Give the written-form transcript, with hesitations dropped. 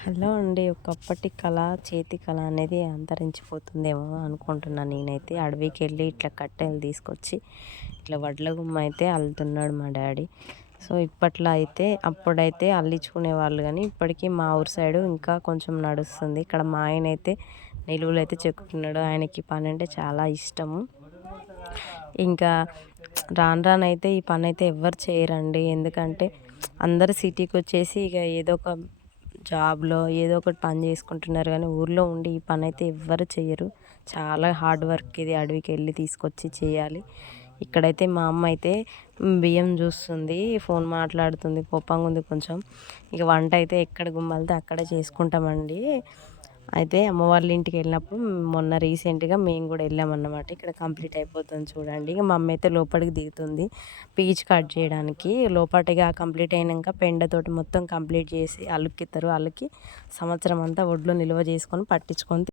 Hello అండి. ఒకప్పటి కళ, చేతి కళ అనేది అంతరించిపోతుందేమో అనుకుంటున్నాను నేనైతే. అడవికెళ్ళి ఇట్లా కట్టెలు తీసుకొచ్చి, ఇట్లా వడ్ల గుమ్మ అయితే అల్లుతున్నాడు మా డ్యాడీ. సో, ఇప్పట్లో అయితే అప్పుడైతే అల్లించుకునేవాళ్ళు గానీ, ఇప్పటికీ మా ఊరు సైడు ఇంకా కొంచెం నడుస్తుంది. ఇక్కడ మా ఆయనైతే నిలువులైతే చెక్కుతున్నాడు. ఆయనకి ఈ పనంటే చాలా ఇష్టము. ఇంకా రాను రానైతే ఈ పనైతే ఎవ్వరు చేయరండి. ఎందుకంటే అందరూ సిటీకొచ్చేసి ఇక ఏదో ఒక జాబ్‌లో ఏదో ఒకటి పని చేసుకుంటున్నారు గానీ, ఊర్లో ఉండి ఈ పనైతే ఎవ్వరు చెయ్యరు. చాలా హార్డ్ వర్క్ ఇది. అడవికెళ్ళి తీసుకొచ్చి చేయాలి. ఇక్కడైతే మా అమ్మ అయితే బియ్యం జూస్తుంది, ఫోన్ మాట్లాడుతుంది, కోపంగుంది కొంచెం. ఇక వంట అయితే ఎక్కడ గుమ్మలితే అక్కడే చేసుకుంటామండి. అయితే అమ్మ వాళ్ళ ఇంటికెళ్ళినప్పుడు మొన్న రీసెంట్‌గా మేము గూడా ఎళ్ళామన్నమాట. ఇక్కడ కంప్లీట్ అయిపోతుంది చూడండి. ఇక మా అమ్మ అయితే లోపలికి దిగుతుంది పీచు కట్ చేయడానికి. లోపటిగా కంప్లీట్ అయినంక పెండతోటి మొత్తం కంప్లీట్ చేసి అలుకుతారు. అలికి సంవత్సరం అంతా ఒడ్లు నిల్వ చేసుకొని పట్టించుకొని